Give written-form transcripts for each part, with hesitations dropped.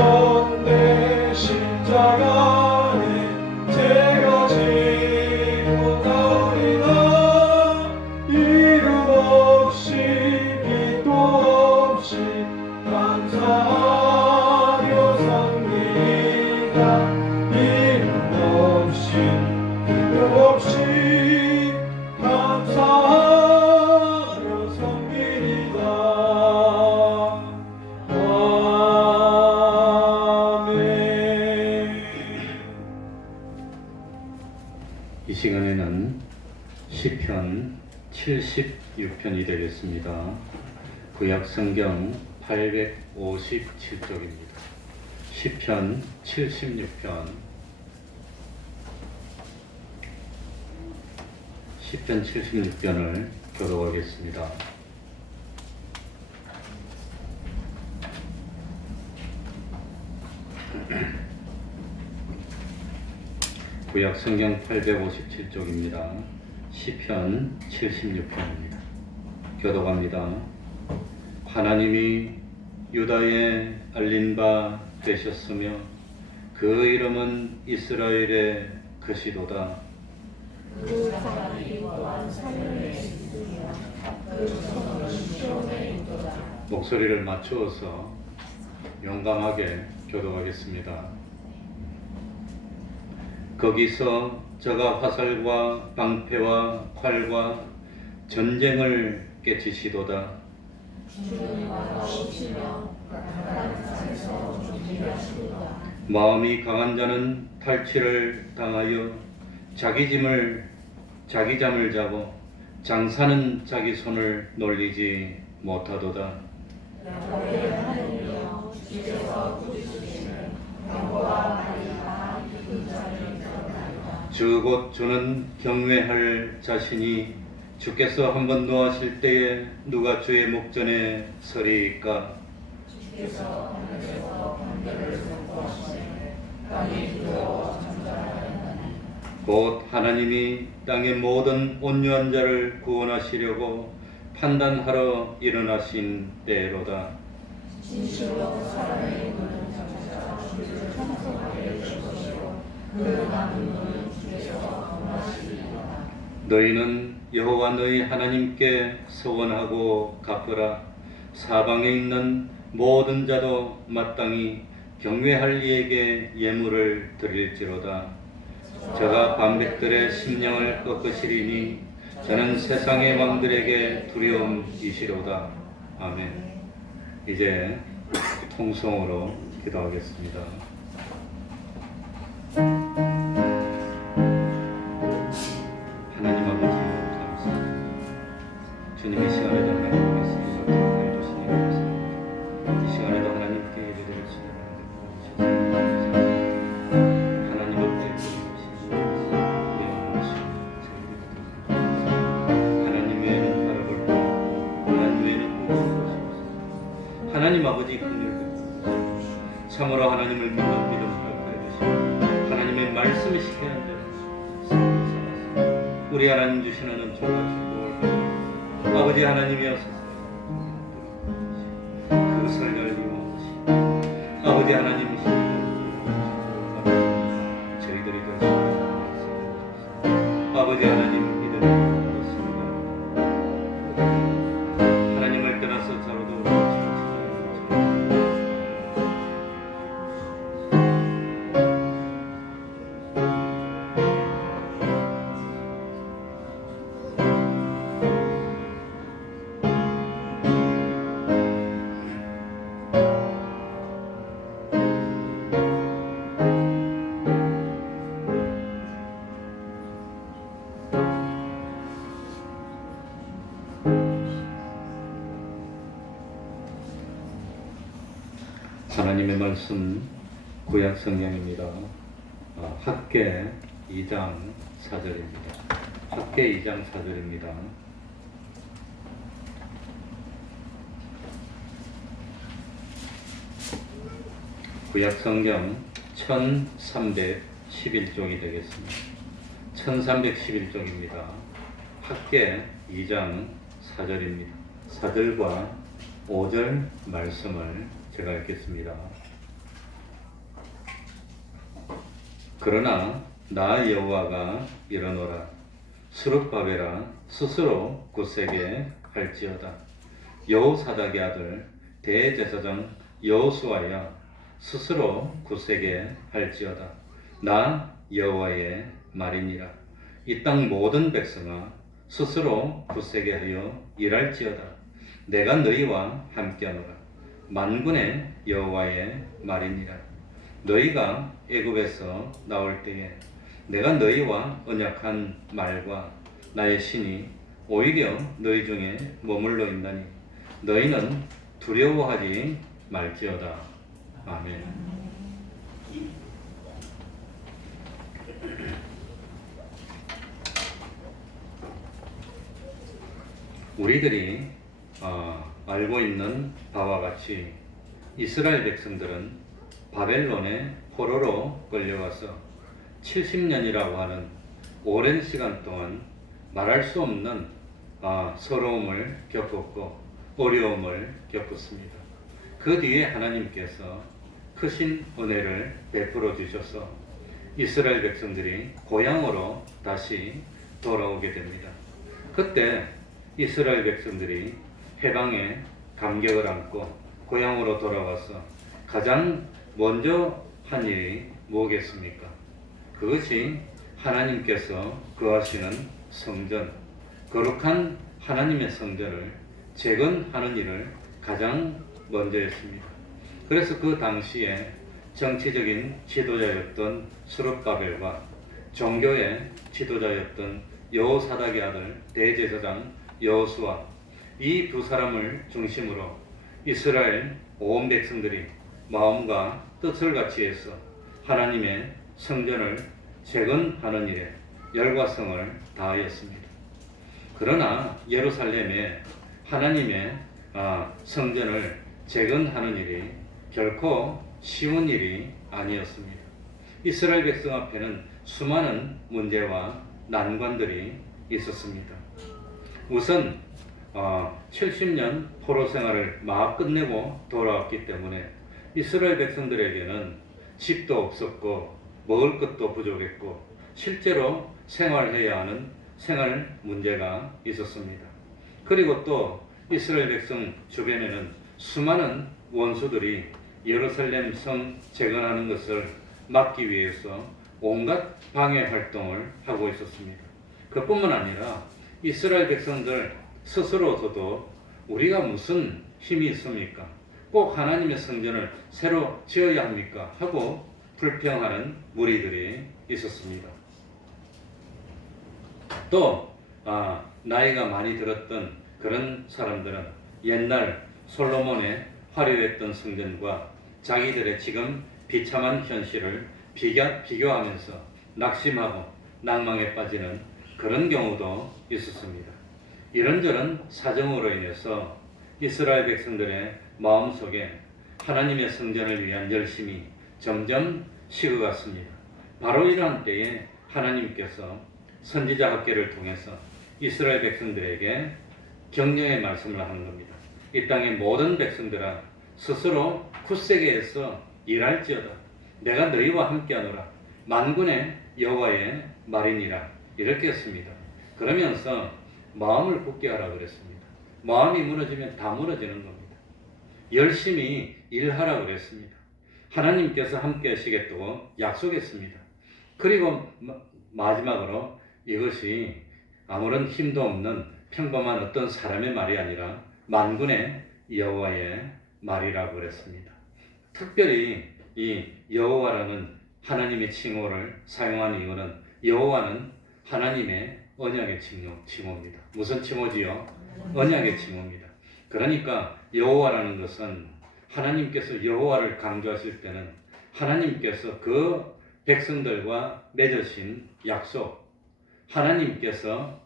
전대 십자가 안에 제가 지고 나오리라. 이름 없이 빛도 없이 감사하며 섬기리라. 이름 없이 빛도 없이 감사하며 섬기리라. 이 시간에는 시편 76편이 되겠습니다. 구약 성경 857쪽입니다. 시편 76편. 시편 76편을 교독하겠습니다. 구약 성경 857쪽입니다. 시편 76편입니다. 교독합니다. 하나님이 유다에 알린 바 되셨으며 그 이름은 이스라엘의 것이도다. 그 사랑이 또한 살려내 있으며 그 손은 시온에 있도다. 목소리를 맞추어서 용감하게 교독하겠습니다. 거기서 저가 화살과 방패와 활과 전쟁을 깨치시도다. 주는 나오시며 바다는 산에서 준비하시도다. 마음이 강한 자는 탈취를 당하여 자기 잠을 자고 장사는 자기 손을 놀리지 못하도다. 야곱의 하나님이여 주께서 꾸짖으시네. 여호와 하리라 그 자를 주 곧 주는 경외할 자신이 주께서 한번 노하실 때에 누가 주의 목전에 서리이까. 주께서 하늘에서 번개를 선포하시네. 땅이 두려워 잠잠하였나니. 곧 하나님이 땅의 모든 온유한 자를 구원하시려고 판단하러 일어나신 때로다. 진실로 사람의 눈은 장차 주를 청소하게 될 것이요 그 남은 눈은 주께서 범하시리로다. 너희는 여호와 너희 하나님께 서원하고 갚으라. 사방에 있는 모든 자도 마땅히 경외할 이에게 예물을 드릴지로다. 저가 반백들의 심령을 꺾으시리니 저는 세상의 왕들에게 두려움이시로다. 아멘. 이제 통성으로 기도하겠습니다. 하나님 아버지 감사합니다. 주님 이 시간에도 하나님 말씀을 주시니 감사합니다. 이 시간에도 하나님께 예배드릴 수 있는 하나님 앞에 하나님 외에는 바라볼 것 하나님 외에는 하나님 아버지 긍휼 참으로 하나님을 믿는 믿음을 가르치시고 하나님의 말씀을 시켜야 한다. 우리 하나님 주시는 은총과 축복을 아버지 하나님이옵소서. 그것을 열리옵소서. 아버지 하나님이시니 저희들이 될 수 있는 아버지 하나님 믿음을 믿습니다. 하나님을 떠나서 자로도 하나님의 말씀 구약 성경입니다. 학개 2장 4절입니다. 학개 2장 4절입니다. 구약 성경 1311쪽이 되겠습니다. 1311쪽입니다. 학개 2장 4절입니다. 4절과 5절 말씀을 제가 읽겠습니다. 그러나 나 여호와가 이르노라. 스룹바벨아 스스로 굳세게 할지어다. 여호사닥의 아들 대제사장 여호수아야 스스로 굳세게 할지어다. 나 여호와의 말이니라. 이 땅 모든 백성아 스스로 굳세게 하여 일할지어다. 내가 너희와 함께하노라. 만군의 여호와의 말이니라. 너희가 애굽에서 나올 때에 내가 너희와 언약한 말과 나의 신이 오히려 너희 중에 머물러 있나니 너희는 두려워하지 말지어다. 아멘. 우리들이 알고 있는 바와 같이 이스라엘 백성들은 바벨론의 포로로 끌려가서 70년이라고 하는 오랜 시간 동안 말할 수 없는 서러움을 겪었고 어려움을 겪었습니다. 그 뒤에 하나님께서 크신 은혜를 베풀어 주셔서 이스라엘 백성들이 고향으로 다시 돌아오게 됩니다. 그때 이스라엘 백성들이 해방의 감격을 안고 고향으로 돌아와서 가장 먼저 한 일이 뭐겠습니까? 그것이 하나님께서 거하시는 성전, 거룩한 하나님의 성전을 재건하는 일을 가장 먼저 했습니다. 그래서 그 당시에 정치적인 지도자였던 스룹바벨과 종교의 지도자였던 여호사닥의 아들 대제사장 여호수아, 이 두 사람을 중심으로 이스라엘 온 백성들이 마음과 뜻을 같이해서 하나님의 성전을 재건하는 일에 열과성을 다하였습니다. 그러나 예루살렘에 하나님의 성전을 재건하는 일이 결코 쉬운 일이 아니었습니다. 이스라엘 백성 앞에는 수많은 문제와 난관들이 있었습니다. 우선 70년 포로 생활을 막 끝내고 돌아왔기 때문에 이스라엘 백성들에게는 집도 없었고 먹을 것도 부족했고 실제로 생활해야 하는 생활 문제가 있었습니다. 그리고 또 이스라엘 백성 주변에는 수많은 원수들이 예루살렘 성 재건하는 것을 막기 위해서 온갖 방해 활동을 하고 있었습니다. 그뿐만 아니라 이스라엘 백성들 스스로서도 우리가 무슨 힘이 있습니까? 꼭 하나님의 성전을 새로 지어야 합니까? 하고 불평하는 무리들이 있었습니다. 또 나이가 많이 들었던 그런 사람들은 옛날 솔로몬의 화려했던 성전과 자기들의 지금 비참한 현실을 비교하면서 낙심하고 낭망에 빠지는 그런 경우도 있었습니다. 이런저런 사정으로 인해서 이스라엘 백성들의 마음속에 하나님의 성전을 위한 열심이 점점 식어갔습니다. 바로 이러한 때에 하나님께서 선지자 학개를 통해서 이스라엘 백성들에게 격려의 말씀을 하는 겁니다. 이 땅의 모든 백성들아 스스로 굳세게 해서 일할지어다. 내가 너희와 함께하노라. 만군의 여호와의 말이니라. 이렇게 했습니다. 그러면서 마음을 굳게 하라 그랬습니다. 마음이 무너지면 다 무너지는 겁니다. 열심히 일하라 그랬습니다. 하나님께서 함께 하시겠다고 약속했습니다. 그리고 마지막으로 이것이 아무런 힘도 없는 평범한 어떤 사람의 말이 아니라 만군의 여호와의 말이라고 그랬습니다. 특별히 이 여호와라는 하나님의 칭호를 사용한 이유는 여호와는 하나님의 언약의 칭호입니다. 무슨 칭호지요? 언약의 칭호입니다. 그러니까 여호와라는 것은 하나님께서 여호와를 강조하실 때는 하나님께서 그 백성들과 맺으신 약속, 하나님께서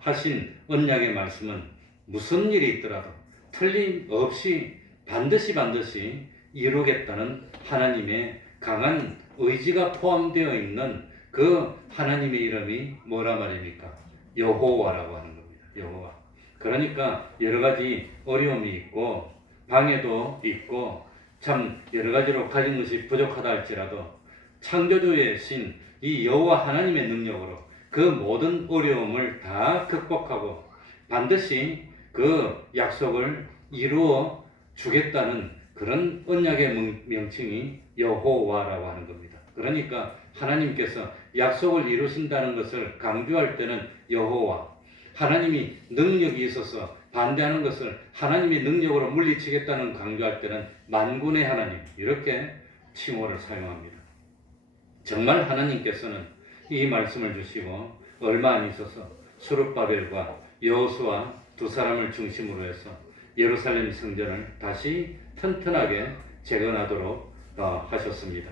하신 언약의 말씀은 무슨 일이 있더라도 틀림없이 반드시 이루겠다는 하나님의 강한 의지가 포함되어 있는 그 하나님의 이름이 뭐라 말입니까? 여호와라고 하는 겁니다. 여호와. 그러니까 여러 가지 어려움이 있고 방해도 있고 참 여러 가지로 가진 것이 부족하다 할지라도 창조주의 신 이 여호와 하나님의 능력으로 그 모든 어려움을 다 극복하고 반드시 그 약속을 이루어 주겠다는 그런 언약의 명칭이 여호와라고 하는 겁니다. 그러니까 하나님께서 약속을 이루신다는 것을 강조할 때는 여호와, 하나님이 능력이 있어서 반대하는 것을 하나님의 능력으로 물리치겠다는 강조할 때는 만군의 하나님, 이렇게 칭호를 사용합니다. 정말 하나님께서는 이 말씀을 주시고 얼마 안 있어서 스룹바벨과 여호수아 두 사람을 중심으로 해서 예루살렘 성전을 다시 튼튼하게 재건하도록 하셨습니다.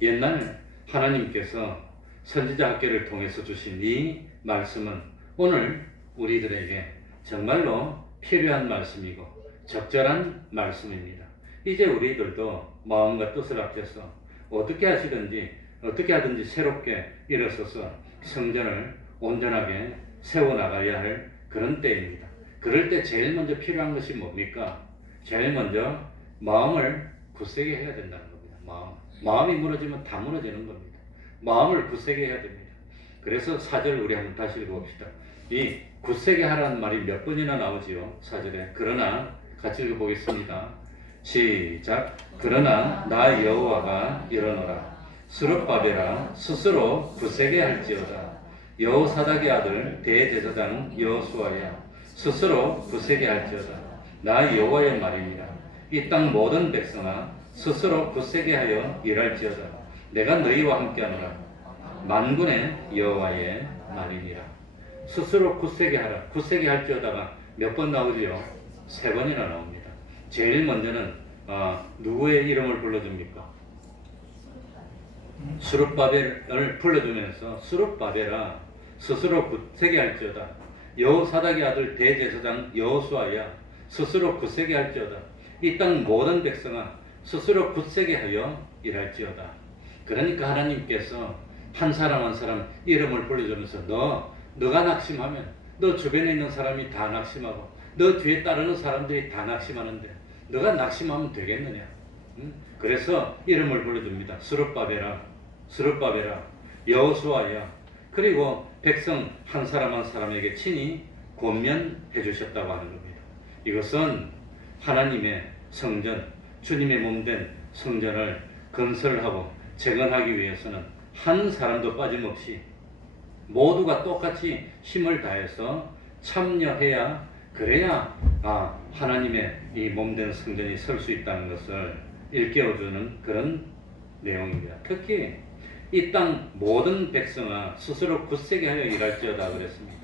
옛날 하나님께서 선지자 학계를 통해서 주신 이 말씀은 오늘 우리들에게 정말로 필요한 말씀이고 적절한 말씀입니다. 이제 우리들도 마음과 뜻을 합쳐서 어떻게 하든지 새롭게 일어서서 성전을 온전하게 세워나가야 할 그런 때입니다. 그럴 때 제일 먼저 필요한 것이 뭡니까? 제일 먼저 마음을 굳세게 해야 된다는 겁니다. 마음이 무너지면 다 무너지는 겁니다. 마음을 굳세게 해야 됩니다. 그래서 4절 우리 한번 다시 읽어봅시다. 이 굳세게 하라는 말이 몇 번이나 나오지요? 4절에. 그러나 같이 읽어보겠습니다. 시작. 그러나 나 여호와가 이르노라. 스룹바벨아 스스로 굳세게 할지어다. 여호사닥의 아들 대제사장 여호수아야 스스로 굳세게 할지어다. 나 여호와의 말이니라. 이 땅 모든 백성아 스스로 굳세게 하여 일할지어다. 내가 너희와 함께하노라. 만군의 여호와의 말이니라. 스스로 굳세게 하라. 굳세게 할지어다가 몇 번 나오지요? 3번이나 나옵니다. 제일 먼저는 누구의 이름을 불러줍니까? 스룹바벨을 불러주면서 스룹바벨아 스스로 굳세게 할지어다. 여호사닥의 아들 대제사장 여호수아야 스스로 굳세게 할지어다. 이 땅 모든 백성아 스스로 굳세게 하여 일할지어다. 그러니까 하나님께서 한 사람 한 사람 이름을 불러주면서 너가 낙심하면 너 주변에 있는 사람이 다 낙심하고 너 뒤에 따르는 사람들이 다 낙심하는데 너가 낙심하면 되겠느냐? 그래서 이름을 불러줍니다. 스룹바벨아 여호수아야. 그리고 백성 한 사람 한 사람에게 친히 권면해 주셨다고 하는 겁니다. 이것은 하나님의 성전, 주님의 몸된 성전을 건설하고 재건하기 위해서는 한 사람도 빠짐없이 모두가 똑같이 힘을 다해서 참여해야 그래야 하나님의 이 몸된 성전이 설 수 있다는 것을 일깨워주는 그런 내용입니다. 특히 이 땅 모든 백성아 스스로 굳세게 하여 일할지어다 그랬습니다.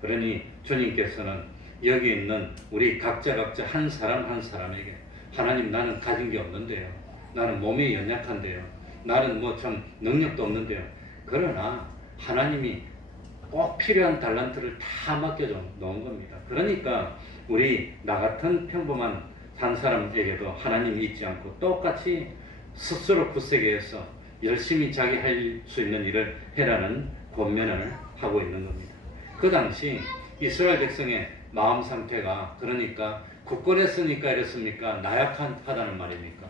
그러니 주님께서는 여기 있는 우리 각자 한 사람 한 사람에게 하나님 나는 가진 게 없는데요. 나는 몸이 연약한데요. 나는 뭐 참 능력도 없는데요. 그러나 하나님이 꼭 필요한 달란트를 다 맡겨줘 놓은 겁니다. 그러니까 우리 나 같은 평범한 한 사람에게도 하나님이 잊지 않고 똑같이 스스로 굳세게 해서 열심히 자기 할 수 있는 일을 해라는 권면을 하고 있는 겁니다. 그 당시 이스라엘 백성의 마음 상태가 그러니까 굳건했으니까 이랬습니까? 나약하다는 말입니까?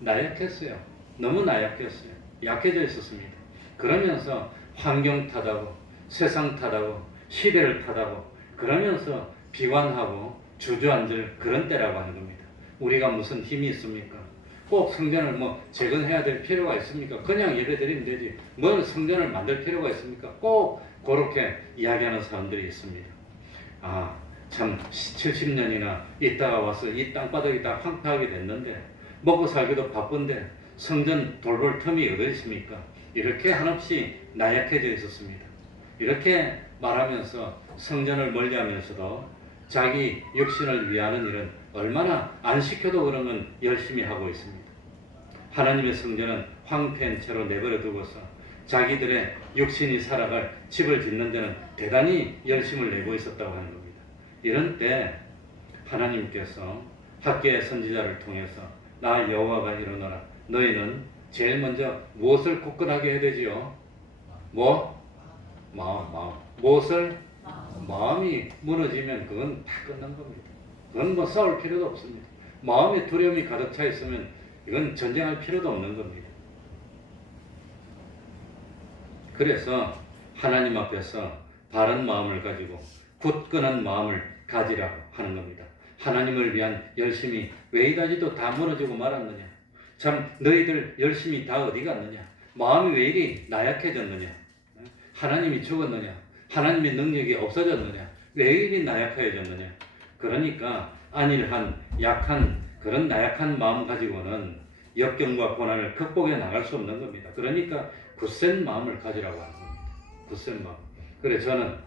나약했어요. 너무 나약했어요. 약해져 있었습니다. 그러면서 환경 탓하고 세상 탓하고 시대를 탓하고 그러면서 비관하고 주저앉을 그런 때라고 하는 겁니다. 우리가 무슨 힘이 있습니까? 꼭 성전을 재건해야 될 필요가 있습니까? 그냥 예배드리면 되지. 뭘 성전을 만들 필요가 있습니까? 꼭 그렇게 이야기하는 사람들이 있습니다. 참 70년이나 있다가 와서 이 땅바닥이 다 황폐하게 됐는데 먹고 살기도 바쁜데 성전 돌볼 틈이 어디 있습니까? 이렇게 한없이 나약해져 있었습니다. 이렇게 말하면서 성전을 멀리하면서도 자기 육신을 위하는 일은 얼마나 안 시켜도 그러면 열심히 하고 있습니다. 하나님의 성전은 황폐한 채로 내버려 두고서 자기들의 육신이 살아갈 집을 짓는 데는 대단히 열심을 내고 있었다고 하는 겁니다. 이런 때 하나님께서 학개의 선지자를 통해서 나 여호와가 이르노라 너희는 제일 먼저 무엇을 굳건하게 해야 되지요? 마음. 무엇을? 마음이 무너지면 그건 다 끝난 겁니다. 그건 뭐 싸울 필요도 없습니다. 마음에 두려움이 가득 차 있으면 이건 전쟁할 필요도 없는 겁니다. 그래서 하나님 앞에서 바른 마음을 가지고 굳건한 마음을 가지라고 하는 겁니다. 하나님을 위한 열심이 왜 이다지도 다 무너지고 말았느냐? 참 너희들 열심히 다 어디 갔느냐? 마음이 왜 이리 나약해졌느냐? 하나님이 죽었느냐? 하나님의 능력이 없어졌느냐? 왜 이리 나약해졌느냐? 그러니까 안일한 약한 그런 나약한 마음 가지고는 역경과 고난을 극복해 나갈 수 없는 겁니다. 그러니까 굳센 마음을 가지라고 하는 겁니다. 굳센 마음. 그래 저는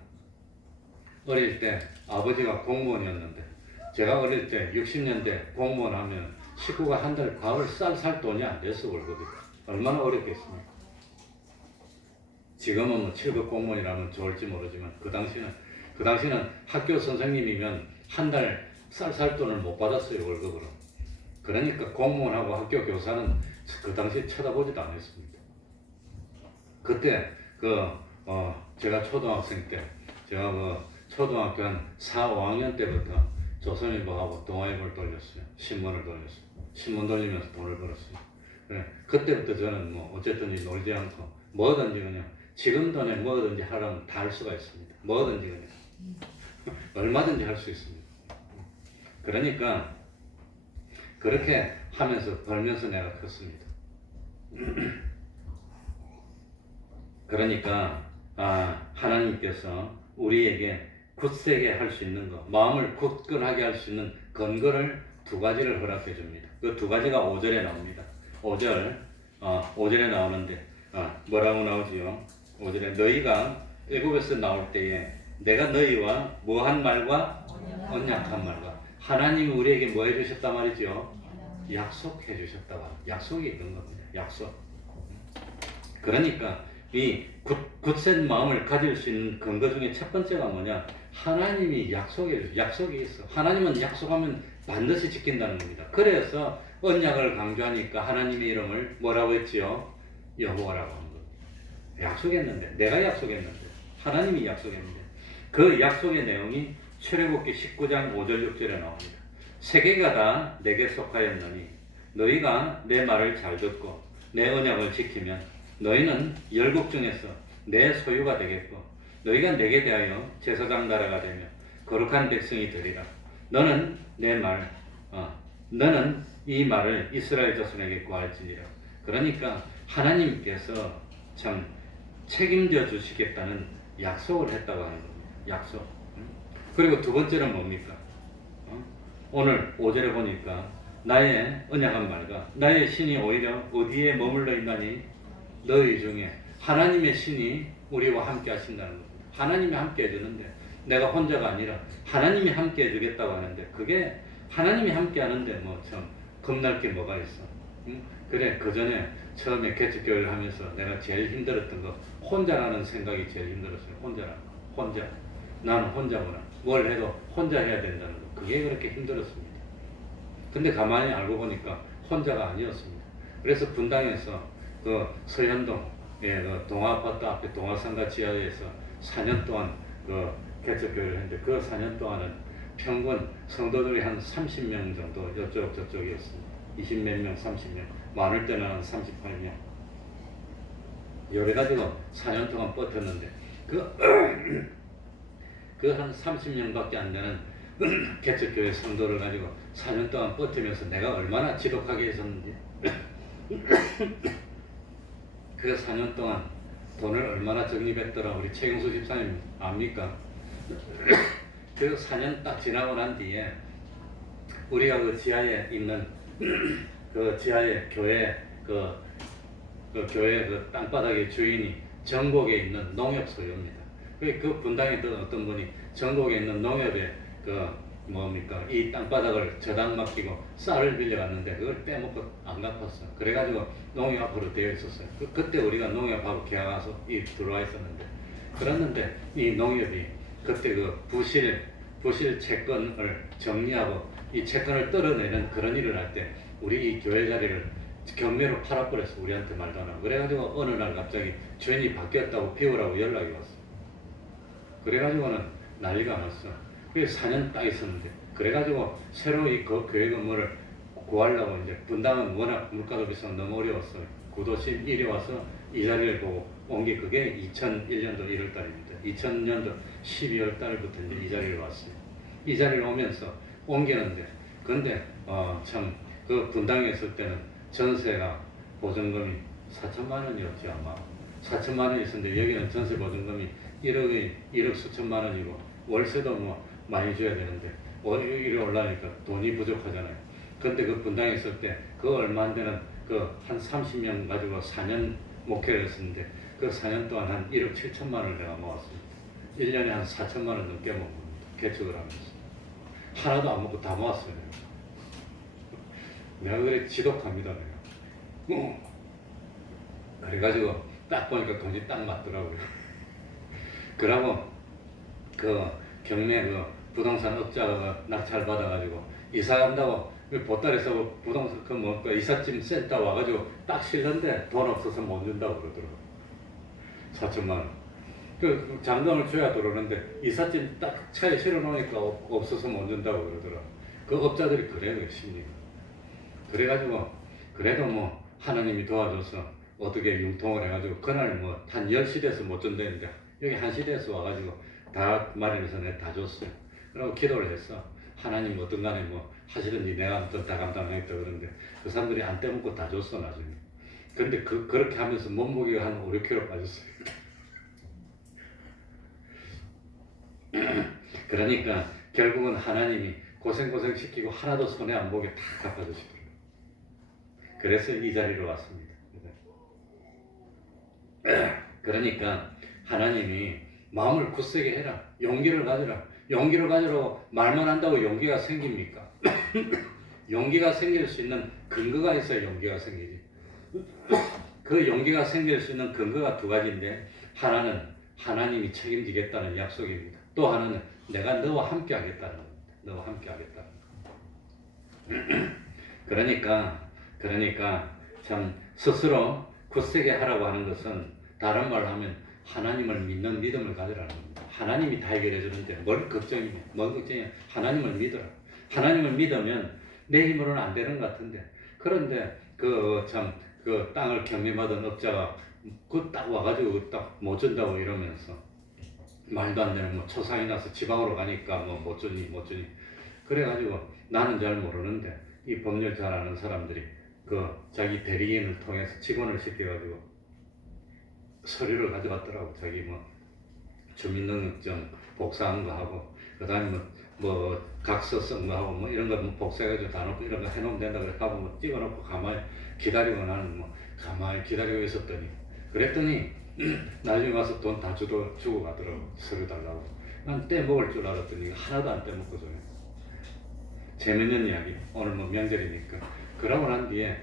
어릴 때 아버지가 공무원이었는데 제가 어릴 때 60년대 공무원 하면 식구가 한 달 과월 쌀 돈이 안 됐어 월급이. 얼마나 어렵겠습니까? 지금은 뭐 7급 공무원이라면 좋을지 모르지만 그 당시는 학교 선생님이면 한 달 쌀 돈을 못 받았어요 월급으로. 그러니까 공무원하고 학교 교사는 그 당시에 쳐다보지도 않았습니다. 그때 제가 초등학생 때 제가 초등학교 한 4, 5학년 때부터 조선일보하고 동아일보를 돌렸어요. 신문을 돌렸어요. 신문 돌리면서 돈을 벌었어요. 그래, 그때부터 저는 뭐 어쨌든 놀지 않고 뭐든지 그냥 지금 돈에 뭐든지 하려면 다 할 수가 있습니다. 뭐든지 그냥 얼마든지 할 수 있습니다. 그러니까 그렇게 하면서 벌면서 내가 컸습니다. 그러니까 하나님께서 우리에게 굳세게 할 수 있는 것, 마음을 굳건하게 할 수 있는 근거를 두 가지를 허락해 줍니다. 그 두 가지가 5절에 나옵니다. 5절에 나오는데 뭐라고 나오지요? 5절에 너희가 애굽에서 나올 때에 내가 너희와 뭐한 말과 언약한 말과 하나님이 우리에게 뭐 해주셨단 말이죠? 약속해 주셨다고 약속이 있는 겁니다. 약속. 그러니까 이 굳센 마음을 가질 수 있는 근거 중에 첫 번째가 뭐냐? 하나님이 약속이 있어. 하나님은 약속하면 반드시 지킨다는 겁니다. 그래서 언약을 강조하니까 하나님의 이름을 뭐라고 했지요? 여호와라고 하는 겁니다. 약속했는데, 내가 약속했는데, 하나님이 약속했는데, 그 약속의 내용이 출애굽기 19장 5절 6절에 나옵니다. 세계가 다 내게 속하였느니 너희가 내 말을 잘 듣고 내 언약을 지키면 너희는 열국 중에서 내 소유가 되겠고 너희가 내게 대하여 제사장 나라가 되며 거룩한 백성이 되리라. 너는 이 말을 이스라엘 자손에게 구할지니라. 그러니까 하나님께서 참 책임져 주시겠다는 약속을 했다고 하는 겁니다. 약속. 그리고 두 번째는 뭡니까? 오늘 5절에 보니까 나의 언약한 말과 나의 신이 오히려 어디에 머물러 있나니 너희 중에 하나님의 신이 우리와 함께 하신다는 겁니다. 하나님이 함께 해주는데 내가 혼자가 아니라 하나님이 함께 해주겠다고 하는데 그게 하나님이 함께 하는데 뭐 참 겁날 게 뭐가 있어. 그래 그 전에 처음에 개척교회를 하면서 내가 제일 힘들었던 거 혼자라는 생각이 제일 힘들었어요. 혼자. 나는 혼자구나. 뭘 해도 혼자 해야 된다는 거. 그게 그렇게 힘들었습니다. 근데 가만히 알고 보니까 혼자가 아니었습니다. 그래서 분당에서 그 서현동, 그 동아아파트 앞에 동아상가 지하에서 4년 동안 그 개척교회를 했는데 그 4년 동안은 평균 성도들이 한 30명 정도 이쪽 저쪽이었습니다. 20몇 명, 30명, 많을 때는 한 38명. 이래가지고 4년 동안 버텼는데 그 한 30명밖에 안 되는 개척교회 성도를 가지고 4년 동안 버티면서 내가 얼마나 지독하게 있었는지 그 4년 동안 돈을 얼마나 적립했더라 우리 최경수 집사님 압니까? 그 4년 딱 지나고 난 뒤에 우리가 그 지하에 있는 그 지하에 교회 그 교회 그 땅바닥의 주인이 전국에 있는 농협 소유입니다. 그 분당에 있던 어떤 분이 전국에 있는 농협에 그 뭡니까 이 땅바닥을 저당 맡기고 쌀을 빌려갔는데 그걸 빼먹고 안 갚았어. 그래가지고 농협으로 되어 있었어요. 그때 우리가 농협하고 계약해서 이 들어와 있었는데 그랬는데 이 농협이 그때 그 부실 채권을 정리하고 이 채권을 떨어내는 그런 일을 할 때 우리 이 교회 자리를 경매로 팔아버렸어. 우리한테 말도 안 하고. 그래가지고 어느 날 갑자기 주인이 바뀌었다고 비우라고 연락이 왔어. 그래가지고는 난리가 났어. 그게 4년 딱 있었는데 그래가지고 새로 이 교회 건물을 구하려고 이제 분당은 워낙 물가도 비싸고 너무 어려웠어. 구도심 이리 와서 이 자리를 보고 온 게 그게 2001년도 1월 달입니다. 2000년도 12월 달부터 이제 이 자리를 왔어요. 이 자리를 오면서 옮기는데 근데 참 그 분당에 있을 때는 전세가 보증금이 4천만 원이었지 아마. 4천만 원이 있었는데 여기는 전세 보증금이 1억 수천만 원이고 월세도 뭐 많이 줘야 되는데 이리 올라니까 돈이 부족하잖아요. 근데 그 분당에 있을 때 그 얼마 안 되는 그 한 30명 가지고 4년 목회를 했었는데 그 4년 동안 한 1억 7천만 원을 내가 모았습니다. 1년에 한 4천만 원 넘게 먹는 겁니다. 개척을 하면서. 하나도 안 먹고 다 모았어요. 내가 그래 지독합니다. 내가. 그래가지고 딱 보니까 돈이 딱 맞더라고요. 그러고 그 경매 그 부동산 업자가 낙찰 받아가지고 이사 간다고 보따리에서 부동산 그 이삿짐 센터 와가지고 딱 실는데 돈 없어서 못 준다고 그러더라고. 4천만 원. 그 잔돈을 줘야 들어오는데 이삿짐 딱 차에 실어놓으니까 없어서 못 준다고 그러더라고. 그 업자들이 그래요 심리가. 그래가지고 그래도 뭐 하나님이 도와줘서 어떻게 융통을 해가지고 그날 뭐 한 10시대에서 못 준다는데 여기 1시대에서 와가지고 다 마련해서 내가 다 줬어요. 그리고 기도를 했어. 하나님 어떤 간에 뭐 하시든지 내가 다 감당하겠다 그러는데 그 사람들이 안 떼먹고 다 줬어 나중에. 근데 그렇게 하면서 몸무게가 한 5, 6kg 빠졌어요. 그러니까 결국은 하나님이 고생 시키고 하나도 손해 안 보게 다 갚아주시더라고요. 그래서 이 자리로 왔습니다. 그러니까 하나님이 마음을 굳세게 해라. 용기를 가져라. 용기를 가지라고 말만 한다고 용기가 생깁니까? 용기가 생길 수 있는 근거가 있어야 용기가 생기지. 그 용기가 생길 수 있는 근거가 두 가지인데 하나는 하나님이 책임지겠다는 약속입니다. 또 하나는 내가 너와 함께 하겠다는 겁니다. 너와 함께 하겠다는 거. 그러니까 참 스스로 굳세게 하라고 하는 것은 다른 말로 하면 하나님을 믿는 믿음을 가지라는 겁니다. 하나님이 다 해결해 주는데 뭘 걱정이냐? 뭔 걱정이냐? 하나님을 믿어라. 하나님을 믿으면 내 힘으로는 안 되는 것 같은데 그런데 그 땅을 경매받은 업자가 그 딱 와가지고 딱 못 준다고 이러면서 말도 안 되는 뭐 초상이 나서 지방으로 가니까 뭐 못 주니 그래가지고 나는 잘 모르는데 이 법률 잘 아는 사람들이 그 자기 대리인을 통해서 직원을 시켜가지고 서류를 가져갔더라고. 자기 뭐 주민등록증 복사한 거 하고 그다음에 뭐 각서 쓴 거 하고 뭐 이런 거 복사해가지고 다 놓고 이런 거 해놓으면 된다 그래 하고 뭐 찍어놓고 가만히 기다리고 나는 뭐 가만히 기다리고 있었더니 그랬더니 나중에 와서 돈 다 주고 가더라고. 서류 달라고. 난 떼먹을 줄 알았더니 하나도 안 떼먹고 줘요. 재밌는 이야기. 오늘 뭐 명절이니까. 그러고 난 뒤에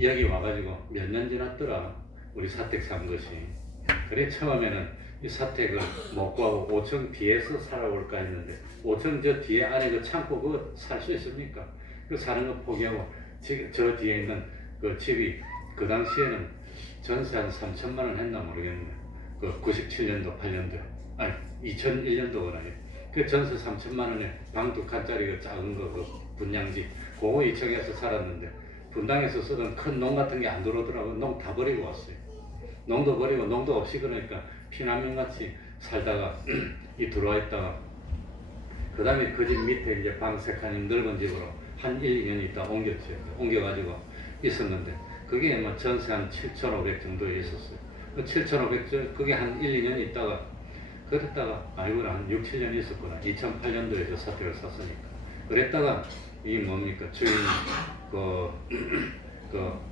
여기 와가지고 몇 년 지났더라. 우리 사택 산 것이. 그래 처음에는 이 사택을 못 구하고 5층 뒤에서 살아볼까 했는데 5층 저 뒤에 안에 그 창고 그거 살 수 있습니까? 그 사는 거 포기하고 저 뒤에 있는 그 집이 그 당시에는 전세 한 3천만 원 했나 모르겠네. 그 97년도 8년도 아니 2001년도거든요. 그 전세 3천만 원에 방 2칸짜리 그 작은 거 그 분양집 그거 2층에서 살았는데 분당에서 쓰던 큰 농 같은 게 안 들어오더라고. 농 다 버리고 왔어요. 농도 버리고 농도 없이 그러니까 피난민같이 살다가 들어와 있다가 그 다음에 그 집 밑에 이제 방 3칸이 넓은 집으로 한 1, 2년 있다 옮겼어요. 옮겨가지고 있었는데 그게 뭐 전세 한 7,500 정도에 있었어요. 그 7,500 그게 한 1, 2년 있다가 그랬다가 아이고라 한 6, 7년 있었구나. 2008년도에 저 사택을 샀으니까 그랬다가 이 뭡니까 주인이 그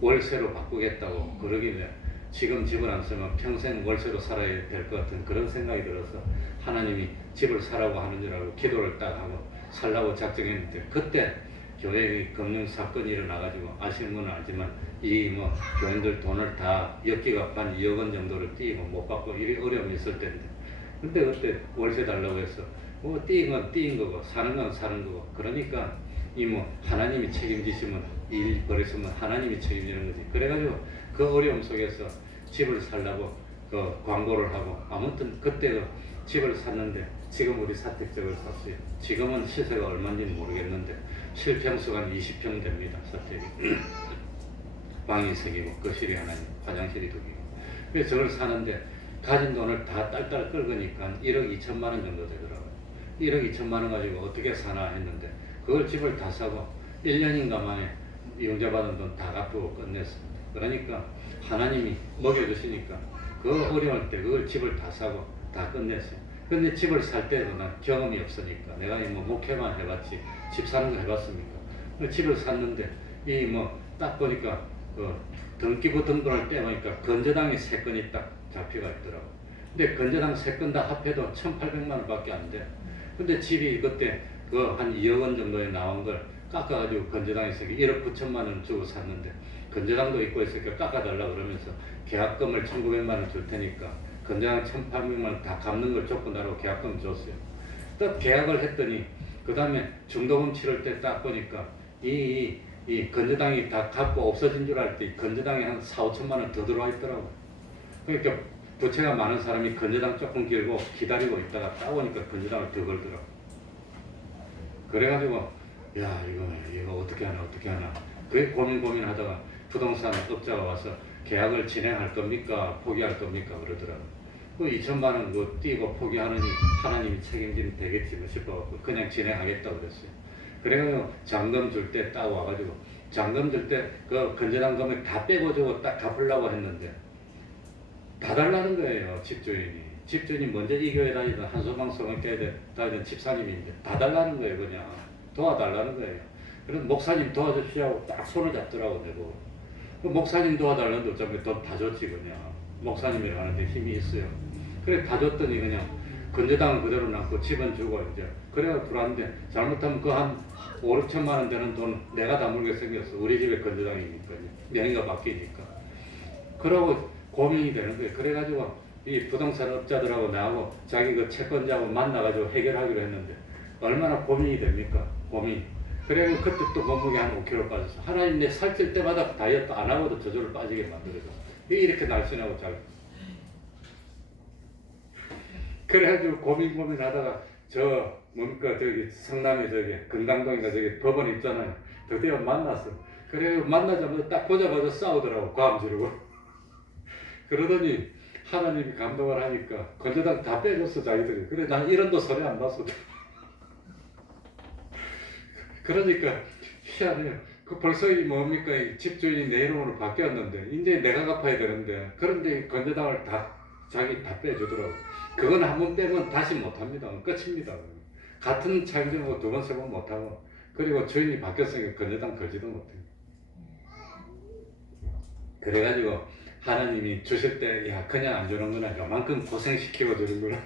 월세로 바꾸겠다고 그러길래 지금 집을 안 쓰면 평생 월세로 살아야 될 것 같은 그런 생각이 들어서 하나님이 집을 사라고 하는 줄 알고 기도를 딱 하고 살라고 작정했는데 그때 교회 금융 사건이 일어나가지고 아시는 분은 알지만 이 뭐 교인들 돈을 다 엮기가 한 2억 원 정도를 띄고 못 받고 이 어려움이 있을 때인데 근데 그때 월세 달라고 해서 뭐 띄인 건 띄인 거고 사는 건 사는 거고 그러니까 이 뭐 하나님이 책임지시면 일 버렸으면 하나님이 책임지는 거지. 그래가지고 그 어려움 속에서 집을 살라고 그 광고를 하고 아무튼 그때 그 집을 샀는데 지금 우리 사택적을 샀어요. 지금은 시세가 얼마인지는 모르겠는데 실평수가 한 20평 됩니다. 사택이. 방이 3개고 거실이 하나 있고 화장실이 2개고. 그래서 저걸 사는데 가진 돈을 다 딸딸 긁으니까 1억 2천만 원 정도 되더라고요. 1억 2천만 원 가지고 어떻게 사나 했는데 그걸 집을 다 사고 1년인가 만에 이용자 받은 돈 다 갚고 끝냈습니다. 그러니까 하나님이 먹여주시니까 그 어려울 때 그걸 집을 다 사고 다 끝냈어요. 근데 집을 살 때도 난 경험이 없으니까 내가 뭐 목회만 해봤지 집 사는 거 해봤습니까? 집을 샀는데 이 뭐 딱 보니까 그 등기부 등본을 떼보니까 건재당이 3건이 딱 잡혀가 있더라고. 근데 건재당 3건 다 합해도 1,800만 원밖에 안 돼. 근데 집이 그때 그 한 2억 원 정도에 나온 걸 깎아가지고 건재당에서 1억 9천만 원 주고 샀는데 건재당도 있고 있으니까 깎아달라 그러면서 계약금을 1,900만 원 줄 테니까 건재당 1,800만 원 다 갚는 걸 조건하라고 계약금 줬어요. 또 계약을 했더니 그 다음에 중도금 치를 때 딱 보니까 이 건재당이 다 갚고 없어진 줄 알 때 건재당이 한 4, 5천만 원 더 들어와 있더라고요. 그러니까 부채가 많은 사람이 건재당 조금 길고 기다리고 있다가 따오니까 건재당을 더 걸더라고요. 그래가지고 야 이거 어떻게 하나 그게 고민하다가 부동산 업자가 와서 계약을 진행할 겁니까 포기할 겁니까 그러더라고요. 그 2천만 원 그거 띄고 포기하느니 하나님이 책임지면 되겠지 싶어갖고 그냥 진행하겠다고 그랬어요. 그래가지고 잔금 줄 때 딱 와가지고 잔금 줄 때 그 건재당 금액 다 빼고 주고 딱 갚으려고 했는데 다 달라는 거예요. 집주인이 먼저 이 교회 다니던 한소방송을 다니던 집사님인데 다 달라는 거예요. 그냥 도와달라는 거예요. 그래서 목사님 도와주시오 하고 딱 손을 잡더라고 내고 그 목사님 도와달라는데 어차피 돈 다 줬지 그냥 목사님이라 하는데 힘이 있어요. 그래 다 줬더니 그냥 건재당은 그대로 남고 집은 주고 이제 그래가 불안한데 잘못하면 그 한 5, 6천만 원 되는 돈 내가 다 물게 생겼어. 우리 집에 건재당이니까 명의가 바뀌니까 그러고 고민이 되는 거예요. 그래가지고 이 부동산 업자들하고 나하고 자기 그 채권자하고 만나가지고 해결하기로 했는데 얼마나 고민이 됩니까? 고민. 그래 그때 또 몸무게 한 5kg 빠졌어. 하나님 내 살찔 때마다 다이어트 안 하고도 저절로 빠지게 만들어줘. 이렇게 날씬하고 잘. 그래가지고 고민하다가 저 뭡니까 저기 성남에 저기 금강동인가 저기 법원 있잖아요. 드디어 만났어. 그래 만나자마자 딱 보자마자 싸우더라고. 과음 지르고. 그러더니 하나님이 감동을 하니까 건재당 다 빼줬어 자기들이. 그래 난 이런도 소리 안 났어. 그러니까 희한해요. 그 벌써 이 뭡니까 이 집주인이 내 이름으로 바뀌었는데 이제 내가 갚아야 되는데 그런데 건재당을 다 자기 다 빼주더라고. 그건 한 번 빼면 다시 못합니다. 끝입니다. 같은 차용증하고 2번, 3번 못하고 그리고 주인이 바뀌었으니까 건재당 걸지도 못해요. 그래가지고 하나님이 주실 때 야 그냥 안 주는구나 요만큼 고생시키고 주는구나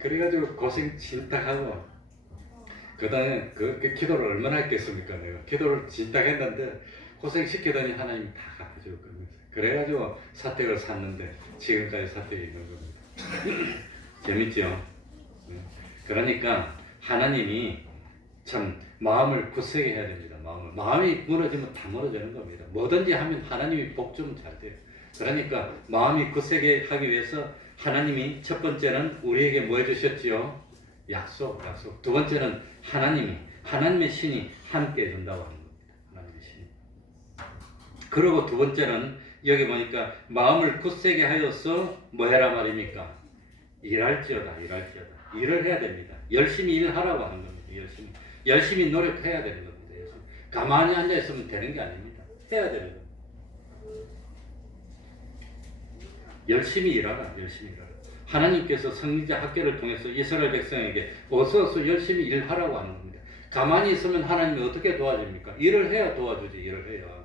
그래가지고 고생 진딱 하고 그 다음에 그 기도를 얼마나 했겠습니까 내가 기도를 진딱 했는데 고생시키더니 하나님이 다 갚아주고 그래가지고 사택을 샀는데 지금까지 사택이 있는 겁니다. 재밌죠? 그러니까 하나님이 참 마음을 굳세게 해야 됩니다. 마음이 무너지면 다 무너지는 겁니다. 뭐든지 하면 하나님이 복 주면 잘 돼요. 그러니까 마음이 굳세게 하기 위해서 하나님이 첫 번째는 우리에게 뭐 해주셨지요? 약속. 두 번째는 하나님의 신이 함께 해준다고 하는 겁니다. 하나님의 신이. 그리고 두 번째는 여기 보니까 마음을 굳세게 하여서 뭐 해라 말입니까? 일할지어다. 일을 해야 됩니다. 열심히 일하라고 하는 겁니다. 열심히 노력해야 되는 겁니다. 가만히 앉아 있으면 되는 게 아닙니다. 해야 되는 겁니다. 열심히 일하라. 하나님께서 성리자 학계를 통해서 이스라엘 백성에게 어서 열심히 일하라고 하는 겁니다. 가만히 있으면 하나님이 어떻게 도와줍니까? 일을 해야 도와주지. 일을 해야.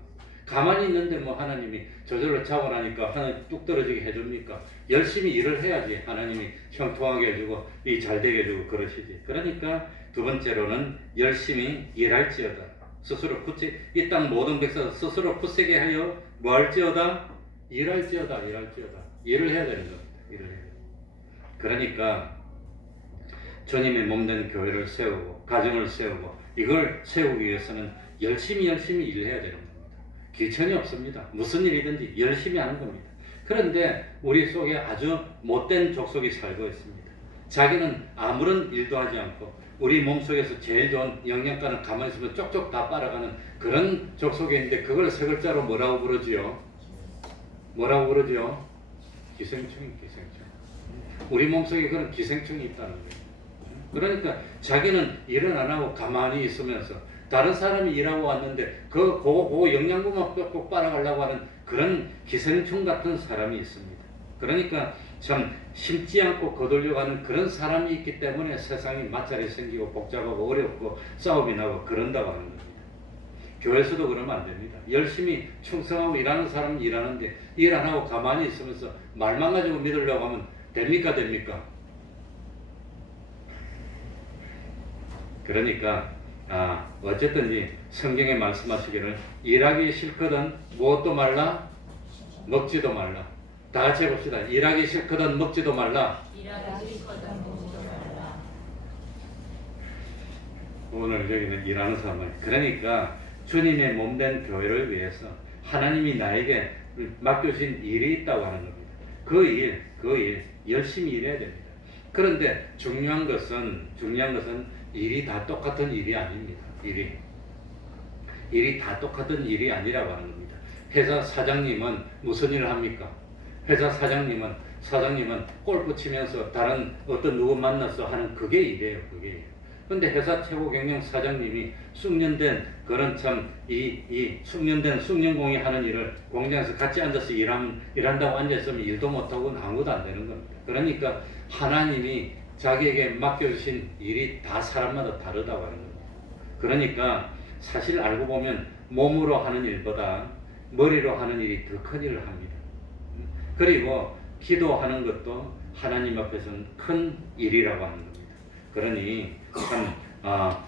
가만히 있는데 뭐 하나님이 저절로 자고 나니까 하나님 뚝 떨어지게 해줍니까? 열심히 일을 해야지 하나님이 형통하게 해주고 이 잘되게 해주고 그러시지. 그러니까 두 번째로는 열심히 일할지어다. 스스로 굳세 이 땅 모든 백성 스스로 굳세게 하여 뭐할지어다 일할지어다. 일을 해야 되는 겁니다. 일을 해야. 그러니까 주님의 몸된 교회를 세우고 가정을 세우고 이걸 세우기 위해서는 열심히 일해야 되는 겁니다. 귀천이 없습니다. 무슨 일이든지 열심히 하는 겁니다. 그런데 우리 속에 아주 못된 족속이 살고 있습니다. 자기는 아무런 일도 하지 않고 우리 몸속에서 제일 좋은 영양가는 가만히 있으면 쪽쪽 다 빨아가는 그런 족속에 있는데 그걸 세 글자로 뭐라고 부르지요? 기생충. 우리 몸속에 그런 기생충이 있다는 거예요. 그러니까 자기는 일은 안 하고 가만히 있으면서 다른 사람이 일하고 왔는데 그거 영양분만 꼭 빨아가려고 하는 그런 기생충 같은 사람이 있습니다. 그러니까 참 심지 않고 거들려고 하는 그런 사람이 있기 때문에 세상이 마찰이 생기고 복잡하고 어렵고 싸움이 나고 그런다고 하는 겁니다. 교회에서도 그러면 안 됩니다. 열심히 충성하고 일하는 사람은 일하는데 일 안 하고 가만히 있으면서 말만 가지고 믿으려고 하면 됩니까? 그러니까 어쨌든지 성경에 말씀하시기를 일하기 싫거든 무엇도 말라 먹지도 말라. 다 같이 해봅시다. 일하기 싫거든 먹지도 말라. 오늘 여기는 일하는 사람은 그러니까 주님의 몸된 교회를 위해서 하나님이 나에게 맡겨주신 일이 있다고 하는 겁니다. 그 일 열심히 일해야 됩니다. 그런데 중요한 것은 일이 다 똑같은 일이 아닙니다. 일이 다 똑같은 일이 아니라고 하는 겁니다. 회사 사장님은 무슨 일을 합니까? 회사 사장님은 골프 치면서 다른 어떤 누구 만나서 하는 그게 일이에요. 그런데 회사 최고 경영 사장님이 숙련된 그런 이 숙련된 숙련공이 하는 일을 공장에서 같이 앉아서 일한다고 앉아있으면 일도 못하고 아무것도 안 되는 겁니다. 그러니까 하나님이 자기에게 맡겨주신 일이 다 사람마다 다르다고 하는 겁니다. 그러니까 사실 알고 보면 몸으로 하는 일보다 머리로 하는 일이 더 큰 일을 합니다. 그리고 기도하는 것도 하나님 앞에서는 큰 일이라고 하는 겁니다. 그러니 참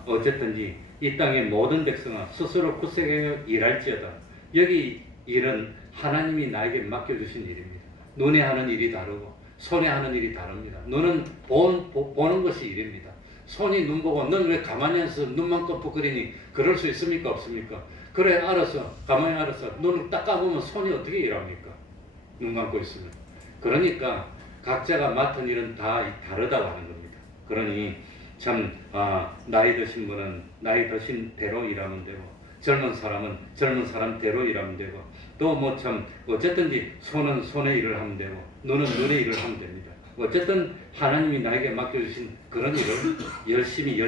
어쨌든지 이 땅의 모든 백성아 스스로 굳세게 일할지어다. 여기 일은 하나님이 나에게 맡겨주신 일입니다. 눈에 하는 일이 다르고 손에 하는 일이 다릅니다. 눈은 보는 것이 일입니다. 손이 눈 보고 넌 왜 가만히 앉아서 눈만 깜빡거리니 그럴 수 있습니까? 없습니까? 그래 알았어. 가만히 알았어. 눈을 딱 감으면 손이 어떻게 일합니까? 눈 감고 있으면. 그러니까 각자가 맡은 일은 다 다르다고 하는 겁니다. 그러니 참 나이 드신 분은 나이 드신 대로 일하면 되고 젊은 사람은 젊은 사람대로 일하면 되고 또 뭐 참 어쨌든지 손은 손의 일을 하면 되고 눈은 눈의 일을 하면 됩니다. 어쨌든 하나님이 나에게 맡겨주신 그런 일을 열심히